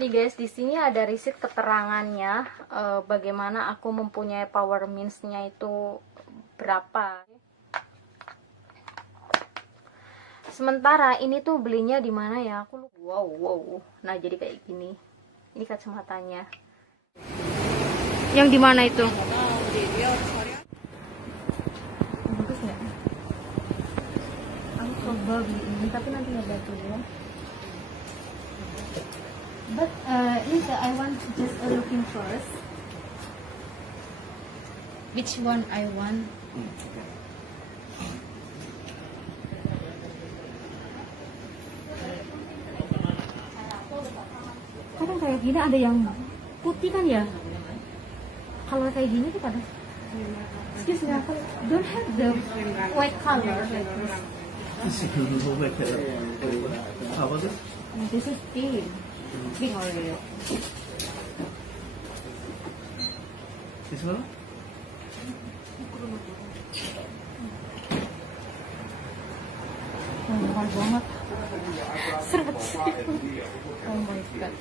Nih guys, di sini ada receipt keterangannya bagaimana aku mempunyai power means-nya itu berapa. Sementara ini tuh belinya di mana ya? Aku lupa. Wow. Nah, jadi kayak gini. Ini kacamatanya. Yang di mana itu? Bagus nggak? Aku coba beli ini, tapi nanti nggak bagus ya. But I want just looking first. Which one I want? Kadang kayak gini ada yang putih kan ya? Kalau kayak gini tuh pada excuse me, don't have the white color like this. How was it? This is pink. Pink. This one? Mahal banget. Seret. Oh my god.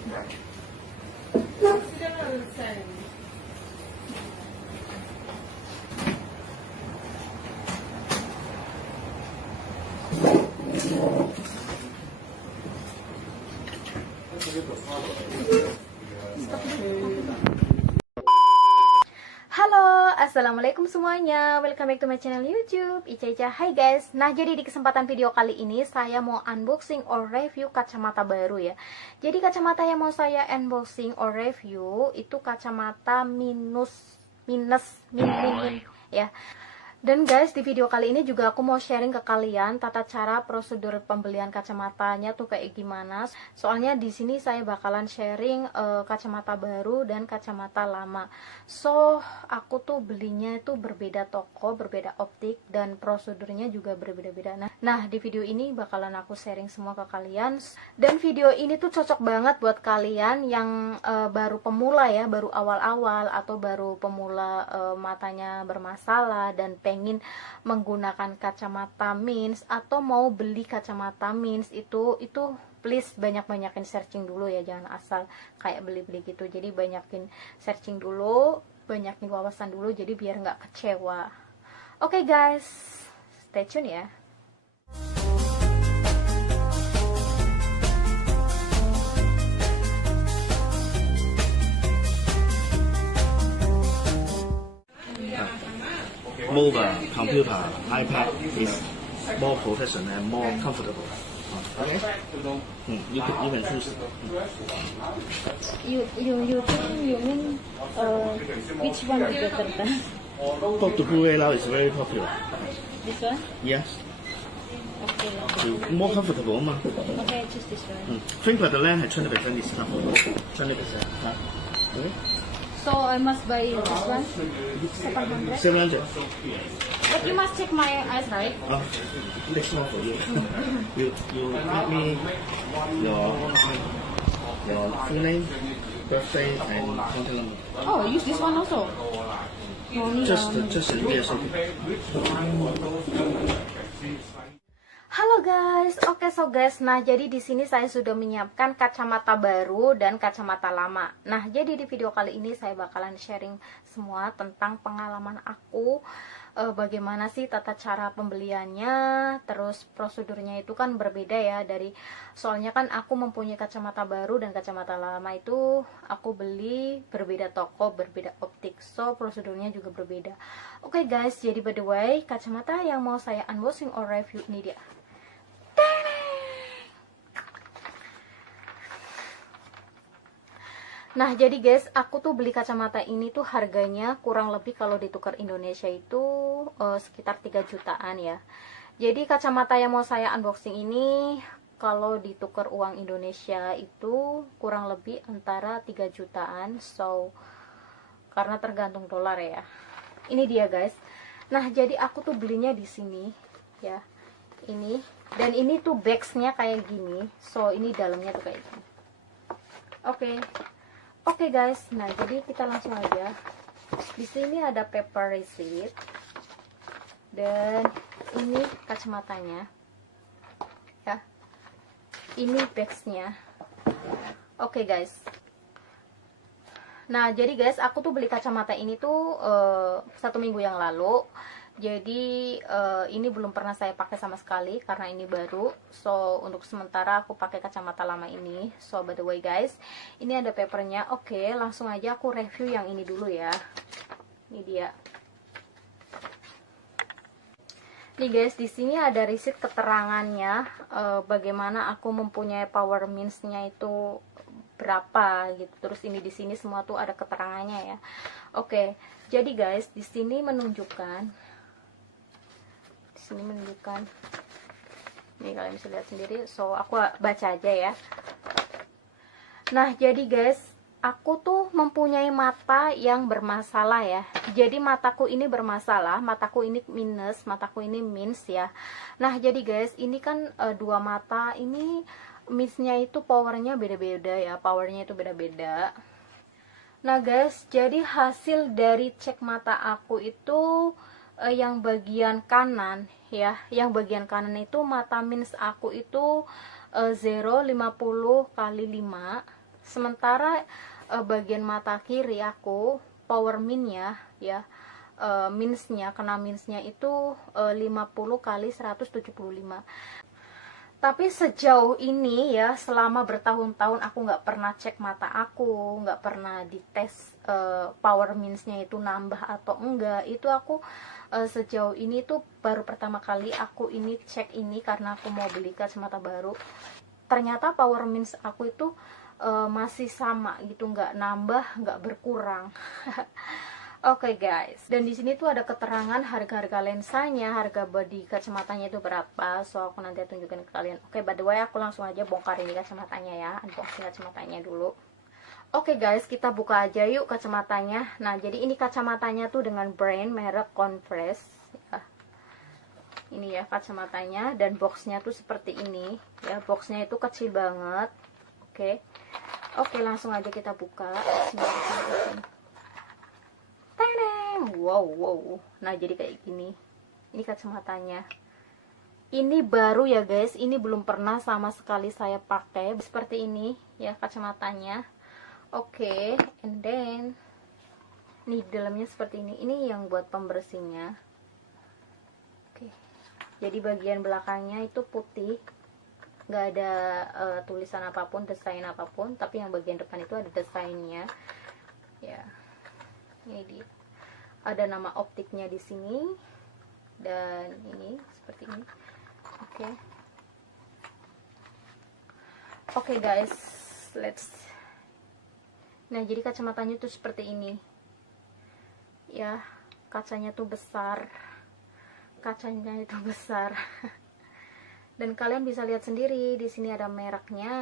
Halo, assalamualaikum semuanya. Welcome back to my channel YouTube Ica. Hai guys. Nah, jadi di kesempatan video kali ini saya mau unboxing or review kacamata baru ya. Jadi kacamata yang mau saya unboxing or review itu kacamata min ya. Dan guys, di video kali ini juga aku mau sharing ke kalian tata cara prosedur pembelian kacamatanya tuh kayak gimana. Soalnya di sini saya bakalan sharing kacamata baru dan kacamata lama. So, aku tuh belinya itu berbeda toko, berbeda optik, dan prosedurnya juga berbeda-beda. Nah, di video ini bakalan aku sharing semua ke kalian. Dan video ini tuh cocok banget buat kalian yang baru pemula ya, baru awal-awal atau baru pemula matanya bermasalah dan pengen menggunakan kacamata Mins atau mau beli kacamata Mins itu please banyak-banyakin searching dulu ya, jangan asal kayak beli-beli gitu. Jadi banyakin searching dulu, banyakin wawasan dulu, jadi biar nggak kecewa. Oke guys, stay tune ya. Mobile, computer, iPad is more professional and more comfortable. Okay? You can choose. You mean which one is better than Talk to Blu-ray now is very popular. this one? Yes. Okay, More comfortable 嘛。 okay, choose this one. Frankfurt 咧係20% discount，20%嚇。Okay. So I must buy this one, 700. 700. But you must check my eyes, right? Next one for you. you give me your full name, birthday, and contact number. Oh, use this one also. No need. Just in case. Okay. Halo guys, oke so guys, nah jadi di sini saya sudah menyiapkan kacamata baru dan kacamata lama. Nah jadi di video kali ini saya bakalan sharing semua tentang pengalaman aku, bagaimana sih tata cara pembeliannya, terus prosedurnya itu kan berbeda ya dari, soalnya kan aku mempunyai kacamata baru dan kacamata lama itu aku beli berbeda toko, berbeda optik, so prosedurnya juga berbeda. Oke guys, jadi by the way, kacamata yang mau saya unboxing or review ini dia. Nah jadi guys, aku tuh beli kacamata ini tuh harganya kurang lebih kalau ditukar Indonesia itu sekitar 3 jutaan ya. Jadi kacamata yang mau saya unboxing ini kalau ditukar uang Indonesia itu kurang lebih antara 3 jutaan. So karena tergantung dolar ya. Ini dia guys. Nah jadi aku tuh belinya di sini ya. Ini, dan ini tuh bagsnya kayak gini. So ini dalamnya tuh kayak gini. Oke guys, nah jadi kita langsung aja. Di sini ada paper receipt dan ini kacamatanya ya. Ini bagsnya. Oke guys. Nah, jadi guys, aku tuh beli kacamata ini tuh 1 minggu yang lalu. Jadi ini belum pernah saya pakai sama sekali karena ini baru. So, untuk sementara aku pakai kacamata lama ini. So, by the way guys, ini ada papernya. Oke, langsung aja aku review yang ini dulu ya. Ini dia. Nih guys, di sini ada receipt keterangannya bagaimana aku mempunyai power means-nya itu berapa gitu. Terus ini di sini semua tuh ada keterangannya ya. Oke, jadi guys, di sini menunjukkan nih, kalian bisa lihat sendiri. So, aku baca aja ya. Nah, jadi guys, aku tuh mempunyai mata yang bermasalah ya. Jadi mataku ini bermasalah, mataku ini minus, mataku ini minus ya. Nah, jadi guys, ini kan dua mata ini minusnya itu powernya beda-beda ya, powernya itu beda-beda. Nah guys, jadi hasil dari cek mata aku itu yang bagian kanan ya, yang bagian kanan itu mata minus aku itu 0,50 kali 5. Sementara bagian mata kiri aku power minnya ya, minusnya, kena minusnya itu 50 kali 175. Tapi sejauh ini ya, selama bertahun-tahun aku nggak pernah cek mata aku, nggak pernah dites power means-nya itu nambah atau enggak. Itu aku sejauh ini tuh baru pertama kali aku ini cek ini karena aku mau beli kacamata baru. Ternyata power means aku itu masih sama gitu, nggak nambah, nggak berkurang. Oke guys, dan di sini tuh ada keterangan harga-harga lensanya, harga body kacamatanya itu berapa. So aku nanti tunjukin ke kalian. Oke, by the way aku langsung aja bongkar ini kacamatanya ya, unboxing kacamatanya dulu. Oke guys, kita buka aja yuk kacamatanya. Nah, jadi ini kacamatanya tuh dengan brand merek Converse ya. Ini ya kacamatanya, dan boxnya tuh seperti ini ya. Boxnya itu kecil banget. Oke, langsung aja kita buka. Wow. Nah, jadi kayak gini. Ini kacamatanya. Ini baru ya guys, ini belum pernah sama sekali saya pakai. Seperti ini ya kacamatanya. Oke, and then nih dalamnya seperti ini. Ini yang buat pembersihnya. Oke. Jadi bagian belakangnya itu putih. Nggak ada tulisan apapun, desain apapun, tapi yang bagian depan itu ada desainnya. Ya. Ini dia. Ada nama optiknya di sini, dan ini seperti ini. Oke guys, nah jadi kacamatanya tuh seperti ini ya. Kacanya tuh besar, dan kalian bisa lihat sendiri di sini ada mereknya.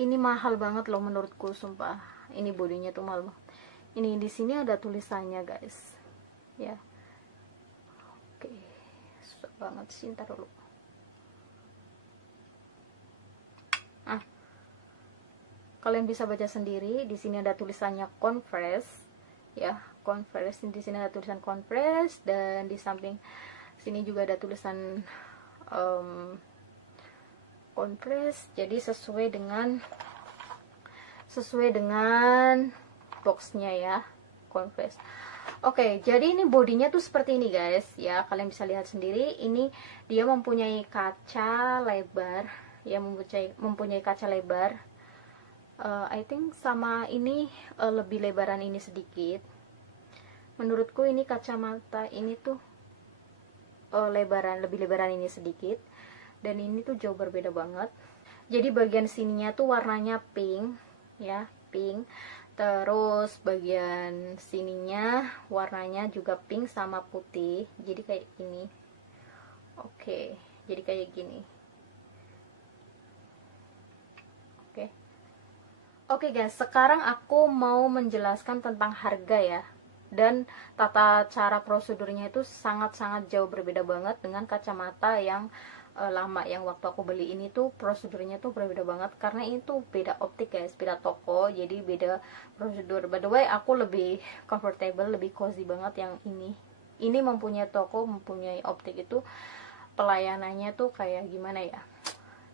Ini mahal banget loh menurutku, sumpah. Ini bodinya tuh mahal banget. Ini di sini ada tulisannya guys ya. Oke, susah banget sih, ntar dulu. Kalian bisa baca sendiri. Di sini ada tulisannya Converse ya, Converse. Di sini ada tulisan Converse, dan di samping sini juga ada tulisan Converse. Jadi sesuai dengan boxnya ya, Converse. Oke, jadi ini bodinya tuh seperti ini guys ya. Kalian bisa lihat sendiri. Ini dia mempunyai kaca lebar ya, mempunyai kaca lebar. I think sama ini lebih lebaran ini sedikit. Menurutku ini kacamata ini tuh lebih lebaran ini sedikit, dan ini tuh jauh berbeda banget. Jadi bagian sininya tuh warnanya pink ya, pink. Terus bagian sininya warnanya juga pink sama putih. Jadi kayak gini. Oke, jadi kayak gini. Oke guys, sekarang aku mau menjelaskan tentang harga ya. Dan tata cara prosedurnya itu sangat-sangat jauh berbeda banget dengan kacamata yang lama, yang waktu aku beli ini tuh prosedurnya tuh berbeda banget, karena ini tuh beda optik guys, beda toko, jadi beda prosedur. By the way, aku lebih comfortable, lebih cozy banget yang ini mempunyai toko, mempunyai optik itu pelayanannya tuh kayak gimana ya,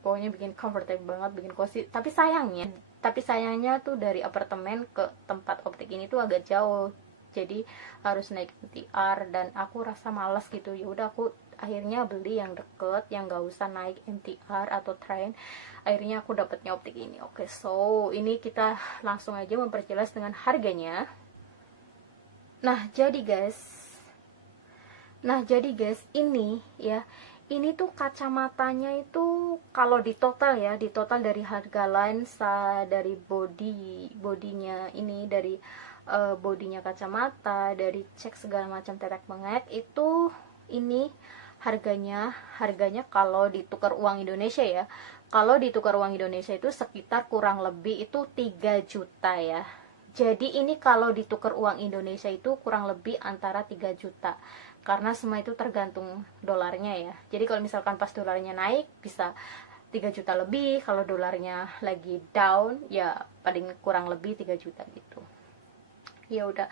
pokoknya bikin comfortable banget, bikin cozy. Tapi sayangnya tuh dari apartemen ke tempat optik ini tuh agak jauh, jadi harus naik MTR dan aku rasa malas gitu. Ya udah, aku akhirnya beli yang deket, yang gak usah naik MTR atau train. Akhirnya aku dapetnya optik ini. Oke, so ini kita langsung aja memperjelas dengan harganya. Nah jadi guys, ini ya, ini tuh kacamatanya itu kalau di total ya, di total dari harga lensa, dari bodinya ini, dari bodinya kacamata, dari cek segala macam tetek bengek, itu ini harganya kalau ditukar uang Indonesia ya, kalau ditukar uang Indonesia itu sekitar kurang lebih itu 3 juta ya. Jadi ini kalau ditukar uang Indonesia itu kurang lebih antara 3 juta. Karena semua itu tergantung dolarnya ya. Jadi kalau misalkan pas dolarnya naik bisa 3 juta lebih, kalau dolarnya lagi down ya paling kurang lebih 3 juta gitu. Ya udah.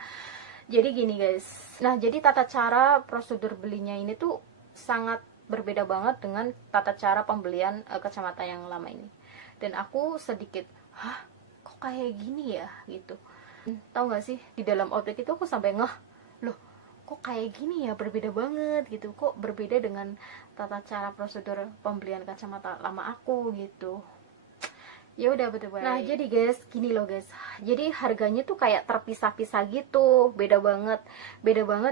Jadi gini guys. Nah, jadi tata cara prosedur belinya ini tuh sangat berbeda banget dengan tata cara pembelian kacamata yang lama ini. Dan aku sedikit, kok kayak gini ya gitu. Tahu gak sih, di dalam optik itu aku sampai ngeh, loh kok kayak gini ya, berbeda banget gitu, kok berbeda dengan tata cara prosedur pembelian kacamata lama aku gitu. Ya udah, betul. Nah jadi guys, gini loh guys, jadi harganya tuh kayak terpisah-pisah gitu, beda banget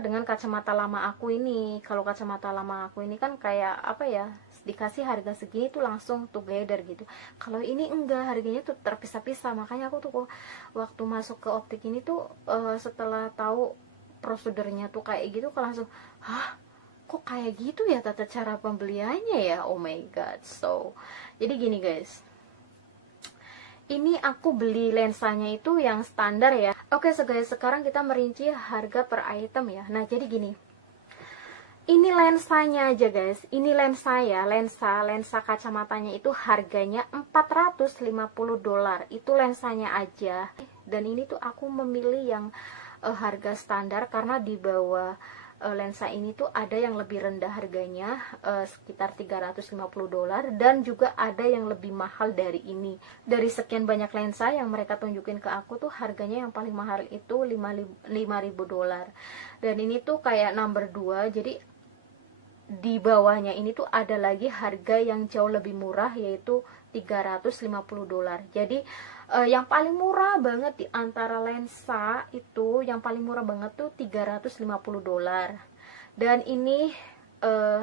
dengan kacamata lama aku ini. Kalau kacamata lama aku ini kan kayak apa ya, dikasih harga segini tuh langsung together gitu. Kalau ini enggak, harganya tuh terpisah-pisah. Makanya aku tuh waktu masuk ke optik ini tuh setelah tahu prosedurnya tuh kayak gitu, langsung kok kayak gitu ya tata cara pembeliannya ya, oh my god. So jadi gini guys, ini aku beli lensanya itu yang standar ya. Oke, so guys, sekarang kita merinci harga per item ya. Nah, jadi gini. Ini lensanya aja guys. Ini lensa ya, lensa kacamatanya itu harganya $450. Itu lensanya aja. Dan ini tuh aku memilih yang harga standar karena di bawah lensa ini tuh ada yang lebih rendah harganya, sekitar $350, dan juga ada yang lebih mahal dari ini. Dari sekian banyak lensa yang mereka tunjukin ke aku tuh, harganya yang paling mahal itu $5.000. Dan ini tuh kayak number 2, jadi di bawahnya ini tuh ada lagi harga yang jauh lebih murah, yaitu $350. Jadi yang paling murah banget di antara lensa itu, yang paling murah banget tuh $350. Dan ini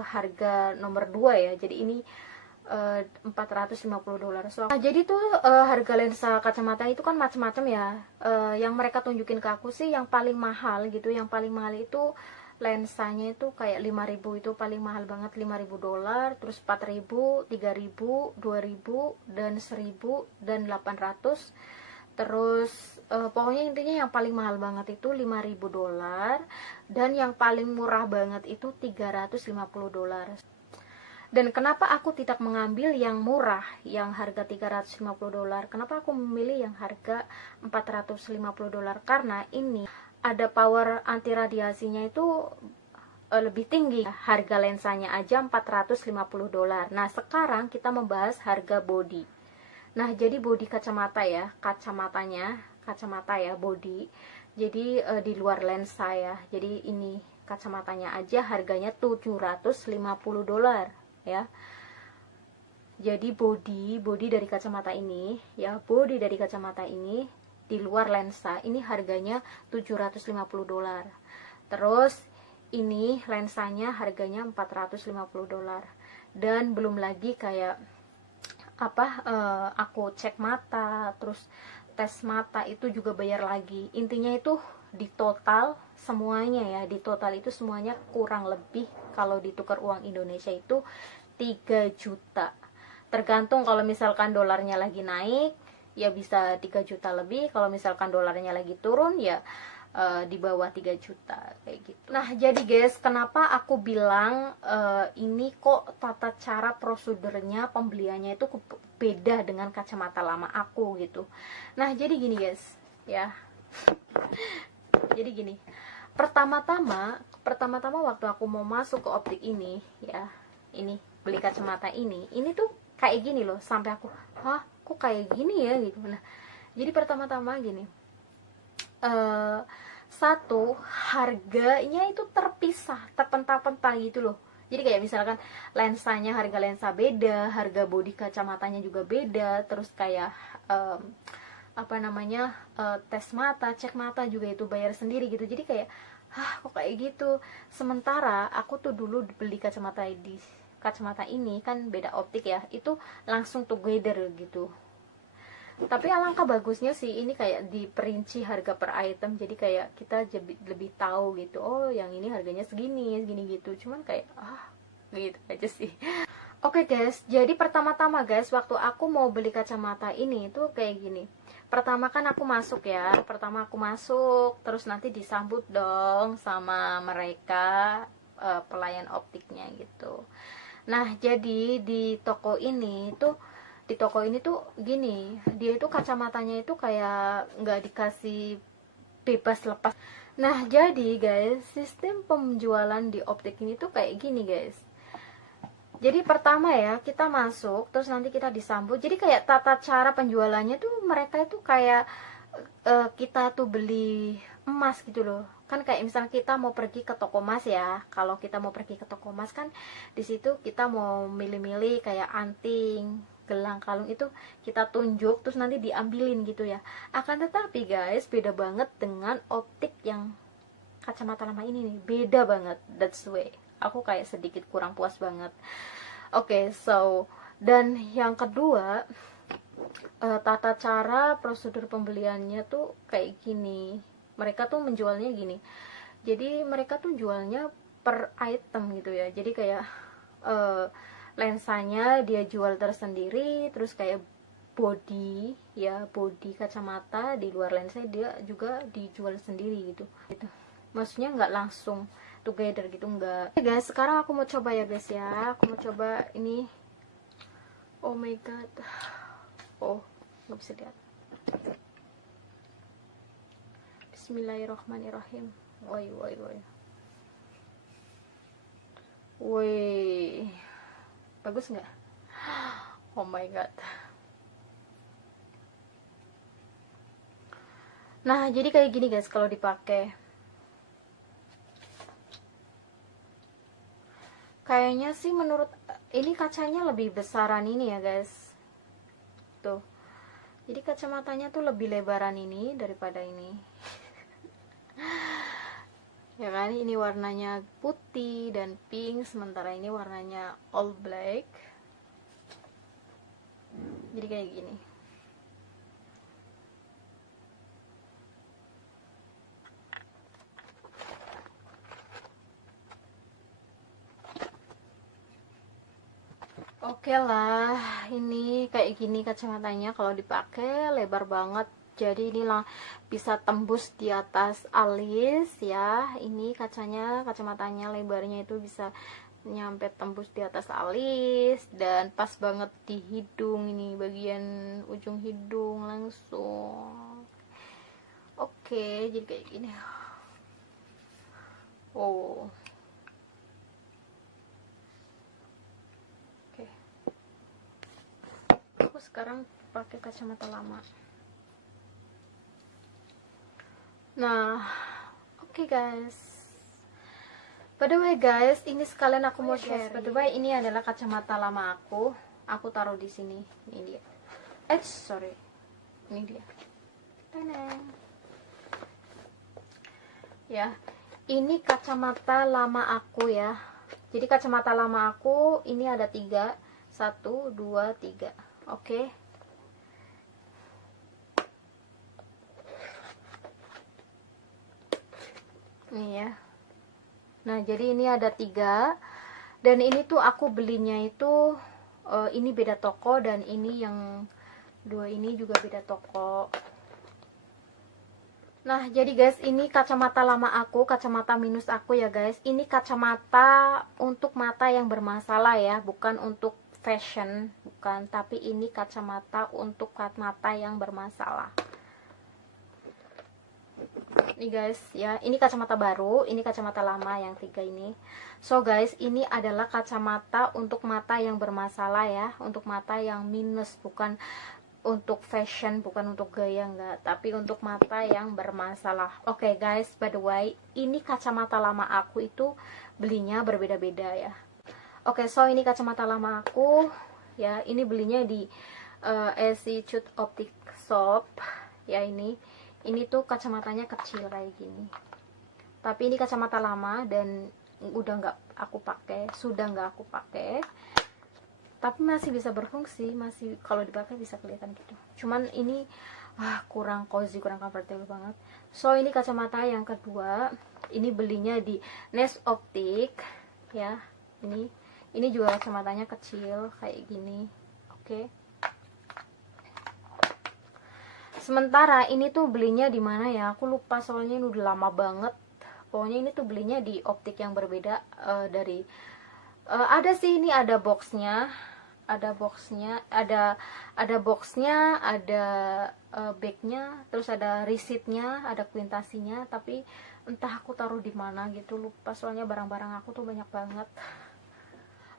harga nomor 2 ya. Jadi ini $450. So, nah, jadi tuh harga lensa kacamata itu kan macam-macam ya. Yang mereka tunjukin ke aku sih yang paling mahal gitu. Yang paling mahal itu lensanya itu kayak 5.000, itu paling mahal banget, $5.000, terus 4.000, 3.000, 2.000, dan 1.000, dan 800. Terus pokoknya intinya yang paling mahal banget itu $5.000, dan yang paling murah banget itu $350. Dan kenapa aku tidak mengambil yang murah, yang harga $350? Kenapa aku memilih yang harga $450? Karena ini ada power anti radiasinya itu lebih tinggi. Harga lensanya aja $450. Nah, sekarang kita membahas harga body. Nah, jadi body kacamata ya, kacamata ya, body. Jadi di luar lensa ya. Jadi ini kacamatanya aja harganya $750 ya. Jadi body dari kacamata ini ya, body dari kacamata ini di luar lensa ini harganya $750. Terus ini lensanya harganya $450. Dan belum lagi kayak aku cek mata, terus tes mata itu juga bayar lagi. Intinya itu di total semuanya ya, di total itu semuanya kurang lebih kalau ditukar uang Indonesia itu 3 juta. Tergantung, kalau misalkan dolarnya lagi naik ya bisa 3 juta lebih, kalau misalkan dolarnya lagi turun ya di bawah 3 juta kayak gitu. Nah, jadi guys, kenapa aku bilang ini kok tata cara prosedurnya pembeliannya itu beda dengan kacamata lama aku gitu. Nah, jadi gini guys ya. Jadi gini, pertama-tama waktu aku mau masuk ke optik ini ya, ini beli kacamata ini tuh kayak gini loh, sampai aku, hah kok kayak gini ya gitu. Nah jadi pertama-tama gini, satu, harganya itu terpisah, terpental-pental gitu loh. Jadi kayak misalkan lensanya, harga lensa beda, harga bodi kacamatanya juga beda, terus kayak apa namanya, tes mata, cek mata juga itu bayar sendiri gitu. Jadi kayak, hah kok kayak gitu. Sementara aku tuh dulu beli kacamata ini kan beda optik ya, itu langsung together gitu. Tapi alangkah bagusnya sih ini kayak diperinci harga per item, jadi kayak kita lebih tahu gitu, oh yang ini harganya segini segini gitu. Cuman kayak gitu aja sih. Oke guys, jadi pertama-tama guys, waktu aku mau beli kacamata ini tuh kayak gini. Pertama kan aku masuk ya, terus nanti disambut dong sama mereka, pelayan optiknya gitu. Nah jadi di toko ini tuh gini, dia itu kacamatanya itu kayak nggak dikasih bebas lepas. Nah jadi guys, sistem penjualan di optik ini tuh kayak gini guys. Jadi pertama ya, kita masuk, terus nanti kita disambut. Jadi kayak tata cara penjualannya tuh mereka itu kayak kita tuh beli emas gitu loh. Kan kayak misalnya kita mau pergi ke toko emas ya. Kalau kita mau pergi ke toko emas kan di situ kita mau milih-milih kayak anting, gelang, kalung, itu kita tunjuk terus nanti diambilin gitu ya. Akan tetapi guys, beda banget dengan optik yang kacamata lama ini nih. Beda banget. That's the way. Aku kayak sedikit kurang puas banget. Oke, so dan yang kedua, tata cara prosedur pembeliannya tuh kayak gini. Mereka tuh menjualnya gini. Jadi mereka tuh jualnya per item gitu ya. Jadi kayak lensanya dia jual tersendiri, terus kayak body kacamata di luar lensa dia juga dijual sendiri gitu. Maksudnya nggak langsung together gitu, enggak. Oke guys, sekarang aku mau coba ya guys ya. Aku mau coba ini. Oh my god. Oh, nggak bisa lihat. Bismillahirrahmanirrahim. Woi. Woi. Bagus nggak? Oh my god. Nah, jadi kayak gini guys kalau dipakai. Kayaknya sih menurut ini kacanya lebih besaran ini ya guys. Tuh. Jadi kacamatanya tuh lebih lebaran ini daripada ini. Ya kan, ini warnanya putih dan pink, sementara ini warnanya all black. Jadi kayak gini. Oke lah, ini kayak gini kacamatanya kalau dipakai lebar banget. Jadi ini lah bisa tembus di atas alis ya. Ini kacamatanya lebarnya itu bisa nyampe tembus di atas alis dan pas banget di hidung, ini bagian ujung hidung langsung. Oke, jadi kayak gini. Oh. Aku sekarang pakai kacamata lama. Nah, oke guys. By the way guys, ini sekalian aku mau share. By the way, ini adalah kacamata lama aku. Aku taruh di sini. Ini dia. Sorry. Ini dia. Teneng. Ya, ini kacamata lama aku ya. Jadi kacamata lama aku ini ada 3. 1, 2, 3. Oke. Ini ya. Nah, jadi ini ada 3. Dan ini tuh aku belinya itu ini beda toko, dan ini yang 2 ini juga beda toko. Nah, jadi guys, ini kacamata lama aku, kacamata minus aku ya guys. Ini kacamata untuk mata yang bermasalah ya, bukan untuk fashion, bukan, tapi ini kacamata untuk mata yang bermasalah. Nih guys ya, ini kacamata baru, ini kacamata lama yang 3 ini. So guys, ini adalah kacamata untuk mata yang bermasalah ya, untuk mata yang minus, bukan untuk fashion, bukan untuk gaya, enggak, tapi untuk mata yang bermasalah. Oke guys, by the way, ini kacamata lama aku itu belinya berbeda-beda ya. Oke, so ini kacamata lama aku ya, ini belinya di Institute Optic Shop ya. Ini tuh kacamatanya kecil kayak gini, tapi ini kacamata lama dan sudah nggak aku pakai, tapi masih bisa berfungsi, masih kalau dipakai bisa kelihatan gitu. Cuman ini kurang cozy, kurang comfortable banget. So ini kacamata yang kedua, ini belinya di Nest Optic ya. Ini juga kacamatanya kecil kayak gini. Oke. Sementara ini tuh belinya di mana ya? Aku lupa soalnya ini udah lama banget. Pokoknya ini tuh belinya di optik yang berbeda dari ada sih, ini ada boxnya, ada bagnya, terus ada receipt-nya, ada kuintasinya, tapi entah aku taruh di mana gitu, lupa soalnya barang-barang aku tuh banyak banget.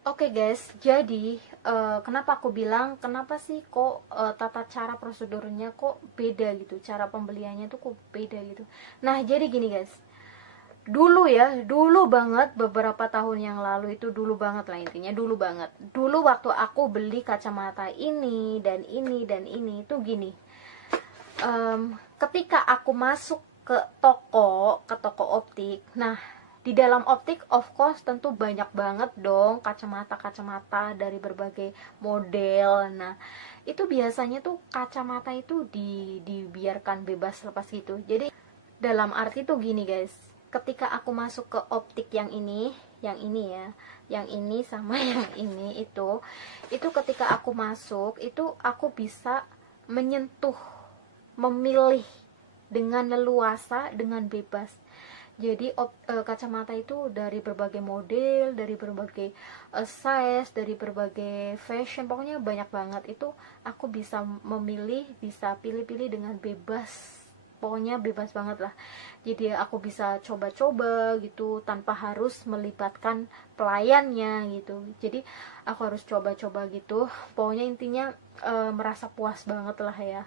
Oke guys, jadi kenapa aku bilang, kenapa sih kok tata cara prosedurnya kok beda gitu, cara pembeliannya tuh kok beda gitu. Nah jadi gini guys, dulu banget, beberapa tahun yang lalu itu, dulu banget lah intinya, dulu waktu aku beli kacamata ini dan ini tuh gini, ketika aku masuk ke toko optik, nah di dalam optik of course tentu banyak banget dong kacamata dari berbagai model. Nah itu biasanya tuh kacamata itu dibiarkan bebas lepas gitu. Jadi dalam arti tuh gini guys, ketika aku masuk ke optik yang ini ya, yang ini sama yang ini, itu ketika aku masuk itu aku bisa menyentuh, memilih dengan leluasa, dengan bebas. Jadi kacamata itu dari berbagai model, dari berbagai size, dari berbagai fashion, pokoknya banyak banget. Itu aku bisa memilih, bisa pilih-pilih dengan bebas, pokoknya bebas banget lah. Jadi aku bisa coba-coba gitu tanpa harus melibatkan pelayannya gitu. Jadi aku harus coba-coba gitu, pokoknya intinya merasa puas banget lah ya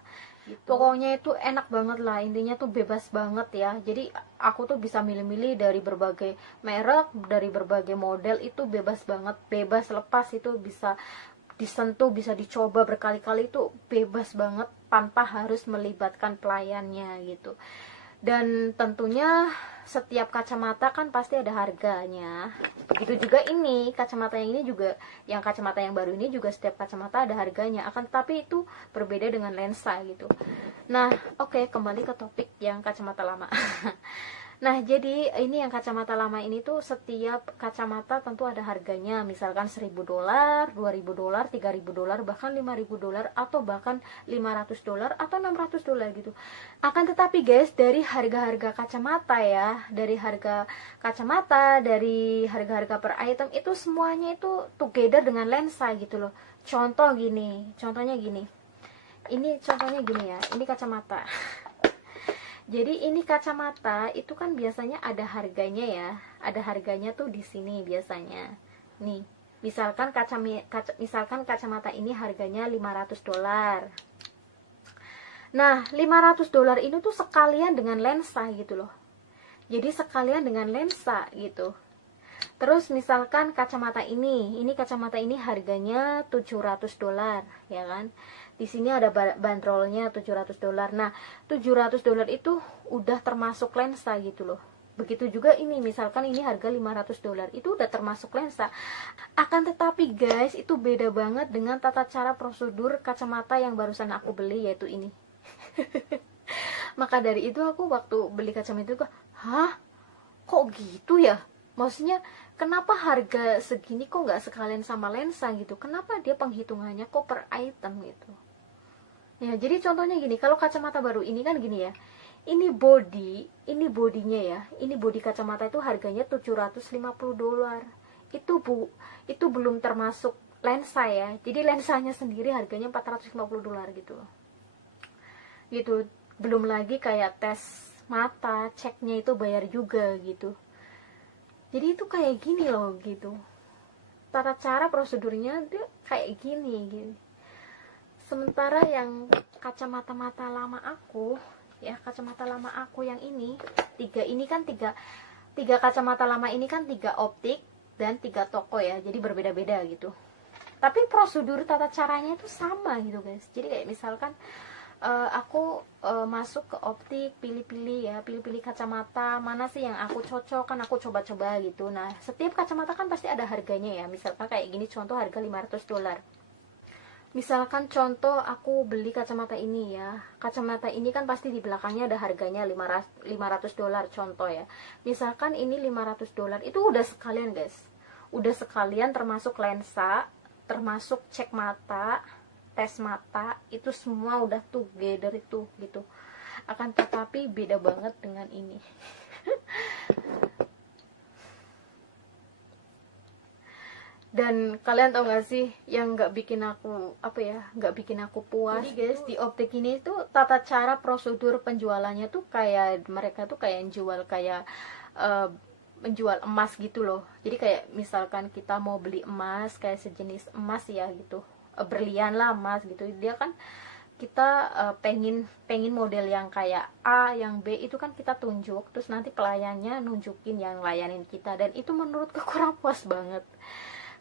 gitu. Pokoknya itu enak banget lah, intinya tuh bebas banget ya. Jadi aku tuh bisa milih-milih dari berbagai merek, dari berbagai model, itu bebas banget, bebas lepas, itu bisa disentuh, bisa dicoba berkali-kali, itu bebas banget tanpa harus melibatkan pelayannya gitu. Dan tentunya setiap kacamata kan pasti ada harganya. Begitu juga ini, kacamata yang ini juga, yang kacamata yang baru ini juga setiap kacamata ada harganya. Akan tetapi itu berbeda dengan lensa gitu. Nah, oke, kembali ke topik yang kacamata lama. Nah, jadi ini yang kacamata lama ini tuh setiap kacamata tentu ada harganya. Misalkan $1.000, $2.000, $3.000, bahkan $5.000, atau bahkan $500 atau $600 gitu. Akan tetapi guys, dari harga-harga kacamata ya, dari harga kacamata, dari harga-harga per item, itu semuanya itu together dengan lensa gitu loh. Contohnya gini. Ini contohnya gini ya, ini kacamata. Jadi ini kacamata itu kan biasanya ada harganya ya, ada harganya tuh di sini biasanya. Nih, misalkan kacamata ini harganya $500. Nah, $500 ini tuh sekalian dengan lensa gitu loh. Jadi sekalian dengan lensa gitu. Terus misalkan kacamata ini harganya $700 ya kan. Di sini ada bandrolnya $700. Nah, $700 itu udah termasuk lensa gitu loh. Begitu juga ini, misalkan ini harga $500, itu udah termasuk lensa. Akan tetapi guys, itu beda banget dengan tata cara prosedur kacamata yang barusan aku beli, yaitu ini. Maka dari itu aku waktu beli kacamata itu, kok gitu ya? Maksudnya kenapa harga segini kok nggak sekalian sama lensa gitu? Kenapa dia penghitungannya kok per item gitu? Ya, jadi contohnya gini, kalau kacamata baru ini kan gini ya. Ini bodinya ya. Ini bodi kacamata itu harganya $750. Itu belum termasuk lensa ya. Jadi lensanya sendiri harganya $450 gitu. Gitu. Belum lagi kayak tes mata, ceknya itu bayar juga gitu. Jadi itu kayak gini loh gitu, tata cara prosedurnya dia kayak gini gitu. Sementara yang kacamata lama aku ya, kacamata lama aku yang ini tiga kacamata lama ini kan 3 optik dan 3 toko ya, jadi berbeda-beda gitu. Tapi prosedur tata caranya itu sama gitu guys. Jadi kayak misalkan aku masuk ke optik, pilih-pilih kacamata mana sih yang aku cocok, kan aku coba-coba gitu. Nah setiap kacamata kan pasti ada harganya ya, misalkan kayak gini contoh harga $500. Misalkan contoh aku beli kacamata ini ya, kacamata ini kan pasti di belakangnya ada harganya $500 contoh ya. Misalkan ini $500, itu udah sekalian guys, udah sekalian termasuk lensa, termasuk cek mata, tes mata, itu semua udah together itu gitu. Akan tetapi beda banget dengan ini. Dan kalian tau gak sih yang nggak bikin aku puas? Jadi guys, di optik ini tuh tata cara prosedur penjualannya tuh kayak mereka tuh kayak jual kayak menjual emas gitu loh. Jadi kayak misalkan kita mau beli emas kayak sejenis emas ya gitu, berlian lah emas gitu, dia kan kita pengen model yang kayak A, yang B, itu kan kita tunjuk, terus nanti pelayannya nunjukin yang layanin kita, dan itu menurutku kurang puas banget.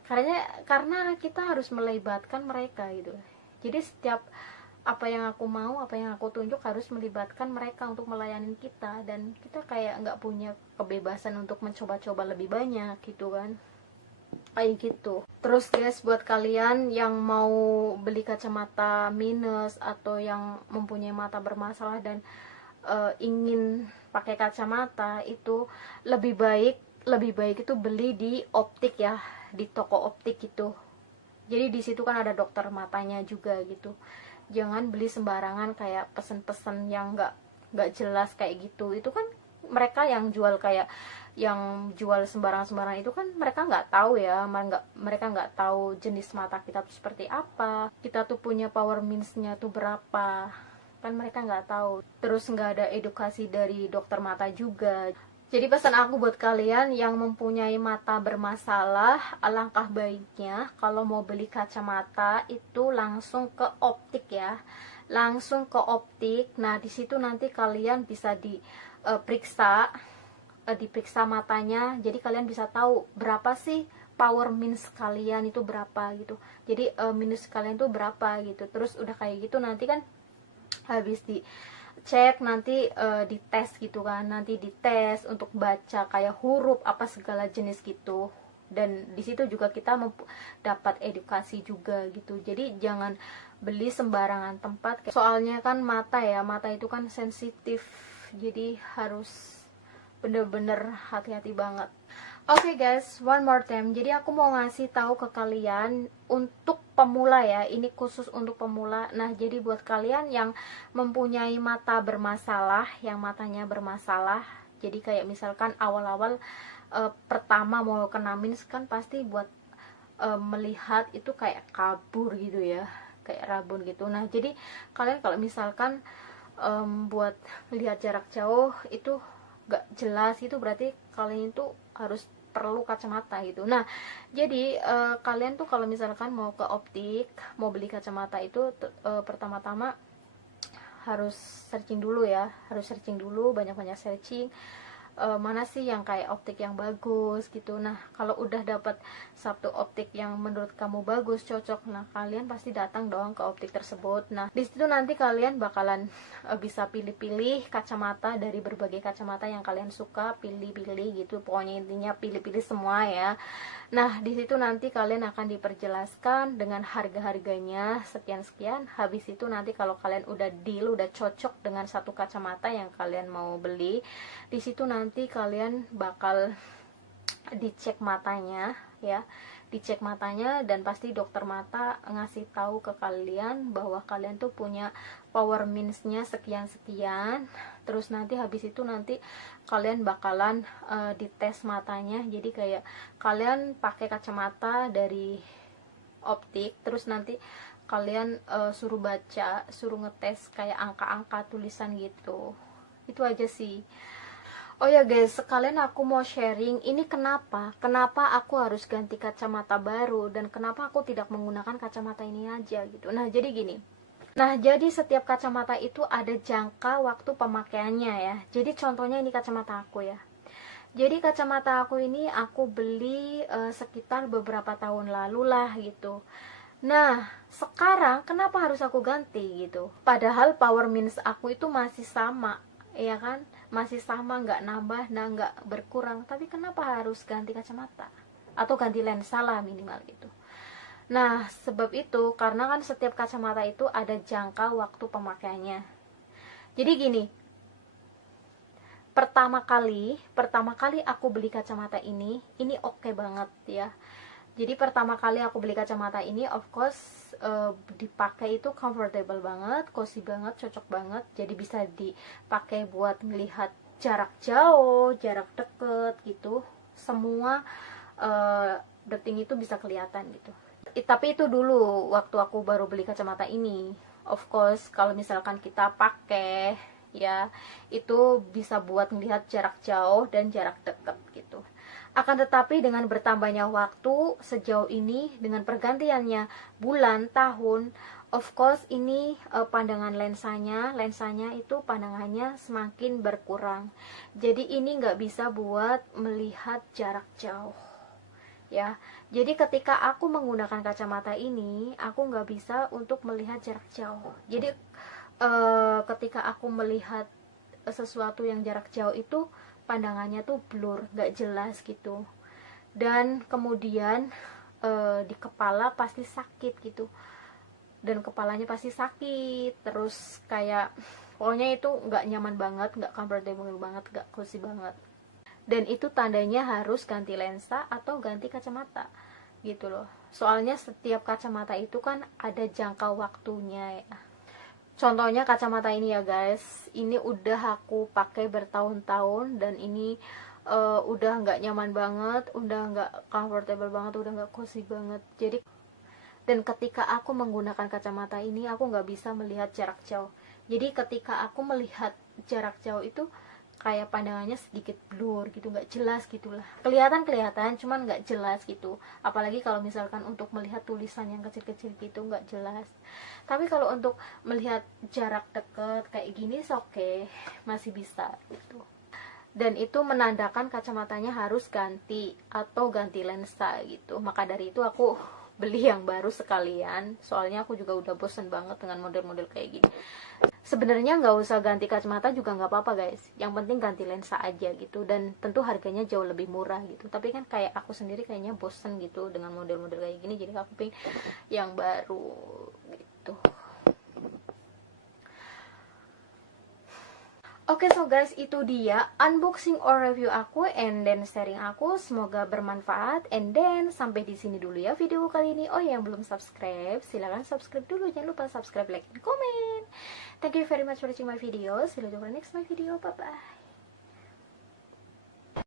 Karena kita harus melibatkan mereka gitu. Jadi setiap apa yang aku mau, apa yang aku tunjuk harus melibatkan mereka untuk melayani kita, dan kita kayak nggak punya kebebasan untuk mencoba-coba lebih banyak gitu kan, kayak gitu. Terus guys, buat kalian yang mau beli kacamata minus atau yang mempunyai mata bermasalah dan ingin pakai kacamata, itu lebih baik itu beli di optik ya, di toko optik gitu. Jadi di situ kan ada dokter matanya juga gitu. Jangan beli sembarangan kayak pesen-pesen yang nggak jelas kayak gitu. Itu kan mereka yang jual kayak yang jual sembarang-sembarang itu kan mereka nggak tahu ya, mereka nggak tahu jenis mata kita tuh seperti apa, kita tuh punya power means-nya tuh berapa, kan mereka nggak tahu. Terus nggak ada edukasi dari dokter mata juga. Jadi pesan aku buat kalian yang mempunyai mata bermasalah, alangkah baiknya kalau mau beli kacamata itu langsung ke optik ya. Langsung ke optik. Nah, di situ nanti kalian bisa diperiksa matanya. Jadi kalian bisa tahu berapa sih power means kalian itu berapa gitu. Jadi minus kalian tuh berapa gitu. Terus udah kayak gitu nanti kan habis cek nanti dites gitu kan, nanti dites untuk baca kayak huruf apa segala jenis gitu, dan di situ juga kita dapat edukasi juga gitu. Jadi jangan beli sembarangan tempat, soalnya kan mata itu kan sensitif, jadi harus bener-bener hati-hati banget. Oke guys, one more time. Jadi aku mau ngasih tahu ke kalian untuk pemula ya. Ini khusus untuk pemula. Nah, jadi buat kalian yang mempunyai mata bermasalah, yang matanya bermasalah. Jadi kayak misalkan awal-awal pertama mau kena mins kan pasti buat melihat itu kayak kabur gitu ya, kayak rabun gitu. Nah, jadi kalian kalau misalkan buat lihat jarak jauh itu gak jelas itu, berarti kalian itu harus perlu kacamata gitu. Nah, jadi kalian tuh kalau misalkan mau ke optik, mau beli kacamata itu pertama-tama harus searching dulu ya, banyak-banyak searching mana sih yang kayak optik yang bagus gitu. Nah, kalau udah dapat satu optik yang menurut kamu bagus, cocok, nah kalian pasti datang dong ke optik tersebut. Nah, di situ nanti kalian bakalan bisa pilih-pilih kacamata dari berbagai kacamata yang kalian suka, pilih-pilih gitu. Pokoknya intinya pilih-pilih semua ya. Nah, di situ nanti kalian akan diperjelaskan dengan harga-harganya sekian-sekian. Habis itu nanti kalau kalian udah deal, udah cocok dengan satu kacamata yang kalian mau beli, di situ nanti kalian bakal dicek matanya ya, dicek matanya, dan pasti dokter mata ngasih tahu ke kalian bahwa kalian tuh punya power means-nya sekian-sekian. Terus nanti habis itu nanti kalian bakalan dites matanya. Jadi kayak kalian pakai kacamata dari optik, terus nanti kalian suruh baca, suruh ngetes kayak angka-angka tulisan gitu. Itu aja sih. Oh ya guys, sekalian aku mau sharing ini kenapa aku harus ganti kacamata baru dan kenapa aku tidak menggunakan kacamata ini aja gitu. Nah jadi gini, jadi setiap kacamata itu ada jangka waktu pemakaiannya ya. Jadi contohnya ini kacamata aku ya. Jadi kacamata aku ini aku beli sekitar beberapa tahun lalu lah gitu. Nah, sekarang kenapa harus aku ganti gitu? Padahal power minus aku itu masih sama, ya kan? Masih sama, nggak nambah, nah nggak berkurang. Tapi kenapa harus ganti kacamata? Atau ganti lensa lah minimal gitu. Nah, sebab itu karena kan setiap kacamata itu ada jangka waktu pemakaiannya. Jadi gini, pertama kali aku beli kacamata ini oke banget ya. Jadi pertama kali aku beli kacamata ini, of course dipakai itu comfortable banget, cozy banget, cocok banget. Jadi bisa dipakai buat melihat jarak jauh, jarak deket gitu. Semua deting itu bisa kelihatan gitu. Tapi itu dulu waktu aku baru beli kacamata ini. Of course kalau misalkan kita pakai ya, itu bisa buat melihat jarak jauh dan jarak dekat gitu. Akan tetapi dengan bertambahnya waktu sejauh ini, dengan pergantiannya bulan, tahun, of course ini pandangan lensanya itu pandangannya semakin berkurang. Jadi ini nggak bisa buat melihat jarak jauh ya. Jadi ketika aku menggunakan kacamata ini, aku nggak bisa untuk melihat jarak jauh. Jadi ketika aku melihat sesuatu yang jarak jauh itu pandangannya tuh blur, gak jelas gitu. Dan kemudian di kepala pasti sakit gitu. Dan kepalanya pasti sakit. Terus kayak pokoknya itu gak nyaman banget, gak comfortable banget, gak cozy banget. Dan itu tandanya harus ganti lensa atau ganti kacamata gitu loh. Soalnya setiap kacamata itu kan ada jangka waktunya ya. Contohnya kacamata ini ya guys, ini udah aku pakai bertahun-tahun dan ini udah nggak nyaman banget, udah nggak comfortable banget, udah nggak cozy banget. Jadi dan ketika aku menggunakan kacamata ini aku nggak bisa melihat jarak jauh. Jadi ketika aku melihat jarak jauh itu kayak pandangannya sedikit blur gitu, nggak jelas gitulah. Kelihatan cuman nggak jelas gitu. Apalagi kalau misalkan untuk melihat tulisan yang kecil-kecil gitu nggak jelas. Tapi kalau untuk melihat jarak deket kayak gini oke, masih bisa gitu. Dan itu menandakan kacamatanya harus ganti atau ganti lensa gitu. Maka dari itu aku beli yang baru sekalian, soalnya aku juga udah bosen banget dengan model-model kayak gini. Sebenarnya nggak usah ganti kacamata juga nggak apa-apa guys, yang penting ganti lensa aja gitu. Dan tentu harganya jauh lebih murah gitu. Tapi kan kayak aku sendiri kayaknya bosen gitu dengan model-model kayak gini, jadi aku pengen yang baru gitu. Oke, so guys, itu dia unboxing or review aku and then sharing aku. Semoga bermanfaat. And then sampai di sini dulu ya video kali ini. Oh, yang belum subscribe, silahkan subscribe dulu. Jangan lupa subscribe, like, and comment. Thank you very much for watching my video. See you later for next my video. Bye bye.